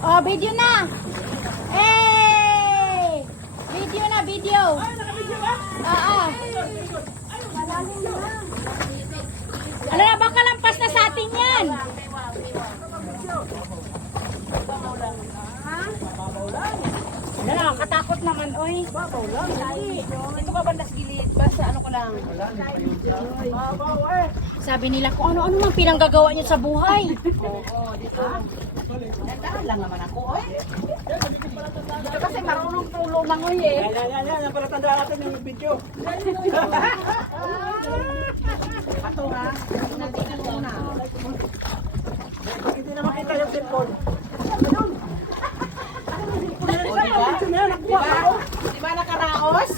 Oh, video na. Hey! Video na, video. Oo. Ano na, baka lampas na sa atin yan. Ano na, katakot naman, oy. Babaw lang. Ito ka bandas gilid. Basta ano ko lang. Sabi nila kung ano-ano man pinanggagawa niyo sa buhay. Oo, dito. Nandaan lang naman ako, oy. Dito kasi marunong tulong lang, oy eh. Yan, para tandaan natin yung video. Ato ha, natingnan ko na. Hindi na makita yung cellphone. Diba nakaraos?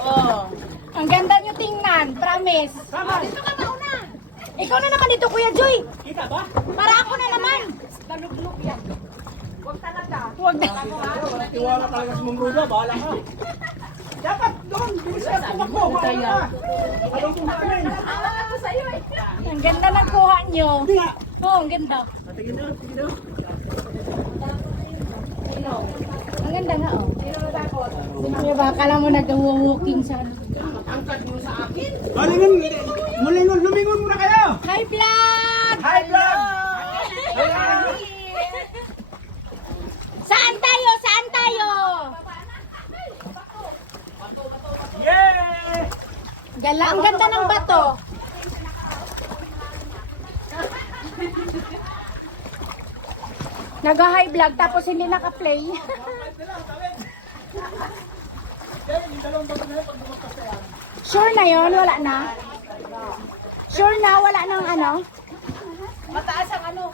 Oh. Ang ganda nyo tingnan, promise. Dito ka mauna. Ikaw na naman dito, Kuya Joy. Kita ba? Para ako na naman. Taluglog yan. Huwag talaga. Huwag na. Tiwala talaga sa Mungruda, bahala ka. Dapat doon, bilis ka tumakbo. Bahala ka. Anong kumain? Ang ganda ng kuha nyo. Hindi nga. Oo, ang ganda. Tingin na, tingin na. Ang ganda nga, oh. Siyempre ba, akala mo nag-walking sa ano. Lumingon muna kayo. Hi, vlog! Hi, vlog! Saan tayo? Saan tayo? Yay! Gala, ang ganda ng bato. Nag-high vlog tapos hindi naka-play. Sure na yon, wala na. Sure na, wala nang ano. Mataas ang ano.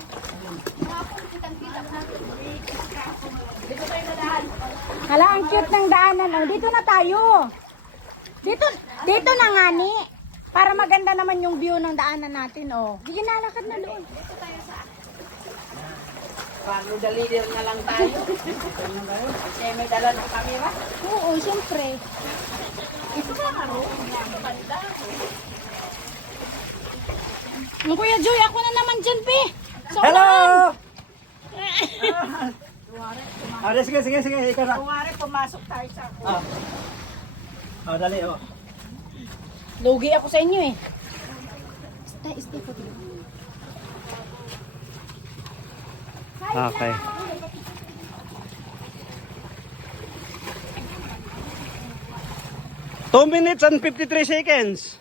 Dito tayo nadaan. Hala, ang cute ng daanan. Oh, dito na tayo. Dito na nga ni. Para maganda naman yung view ng daanan natin, oh. Hindi nalakad na doon. Dito tayo sa Paano the leader na lang tayo? Kasi may dala ng camera. Oo, siyempre. Ito ba ano? Banda. Ang Kuya Joy, ako na naman dyan, pe. So, Hello! Sige. Ikaw na. Kung nga pumasok tayo sa ako. Dali, Lugi ako sa inyo, eh. Stay po dito. Okay. Two minutes and 53 seconds.